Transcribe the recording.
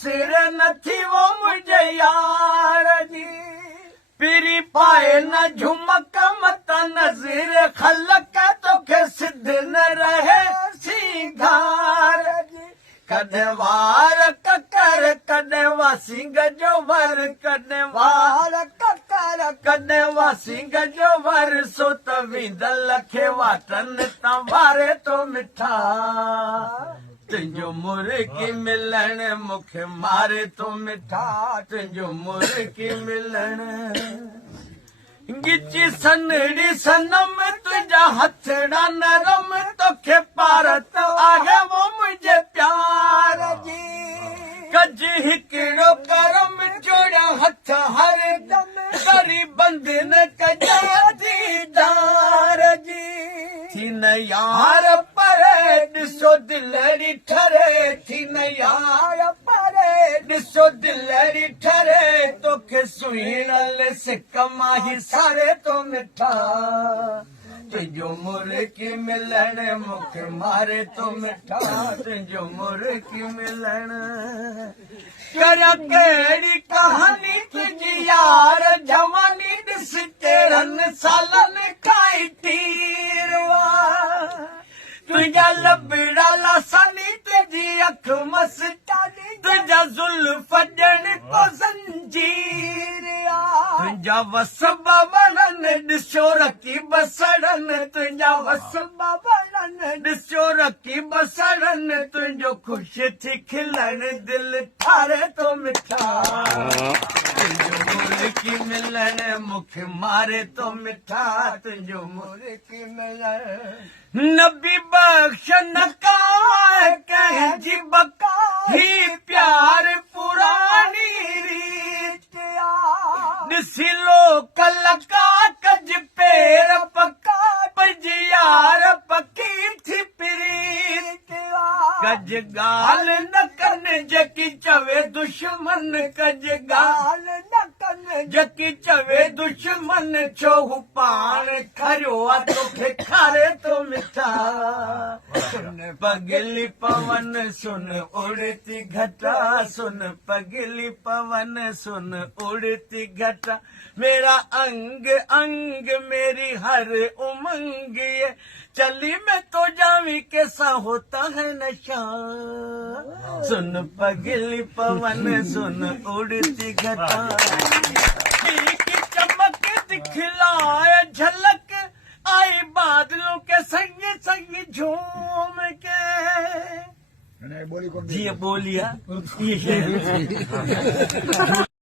सिर न थी वो मुझे यार जी पीरी पाए न झुमक मत नज़ीर खलक तो के सिद्ध न रहे सिंगार जी कॾहिं वार ककर कॾहिं वासिंग जो वर कॾहिं वार ककर कॾहिं वासिंग जो वर सो त विंदल खे वाटनि तां वारे तो मिठा तुंहिंजो मुर्गी मिलण मूंखे मारे तो मिठा तुंहिंजो मुर्गी मिलण गिची सनड़ी सनम तुझा हथड़ा नरम तोखे पारत आहे वो मुझे प्यार जी कज हिकिड़ो करम जोड़ा हथ हर दम करी बंधन कजा दीदार जी थी न यार पर ॾिसो दिलड़ी ठरे थी न यार पर ॾिसो दिलड़ी ठरे तोखे सुहिणल सिक माही सारे तो मिठा तुंहिंजो मुर्गी मिलण मूंखे मारे तो मिठा तुंहिंजो मुर्गी मिलण करियां कहिड़ी कहानी तुंहिंजी यार जवानी ॾिस केरनि सालनि खां तीरवा तुझा लबड़ा लासानी तुझी अख मस्तानी तुझा जुल्फ ॾियण को ज़ंजीरिया तुझा वसब वणन ॾिसो रखी बसड़न तुझा वसब वणन ॾिसो रखी बसड़न तुंहिंजो ख़ुशि थी खिलण दिल ठारे तो मिठा तुंहिंजो मुर्गी मिलण मूंखे मारे तो मिठा तुंहिंजो मुर्गी मिलण नबी बख्श न कंहिंजी बका ही प्यार पुरानी रीत ॾिसी लो कलका कज पेर पका पज यार पकी थी प्रीत कज गाल न कन जेकी चवे दुश्मन कज गाल न कन जेकी चवे दुश्मन छो पाण खरियो आ तोखे खारे तो मिठा सुन पगली पवन सुन उड़ती घटा सुन पगली पवन सुन उड़ती घटा मेरा अंग अंग मेरी हर उमंग ये चली मैं तो जावी कैसा होता है नशा सुन पगली पवन सुन उड़ती घटा की चमक दिखलाए झलक आई बादलों के संग संग झूम के जी बोलिया ये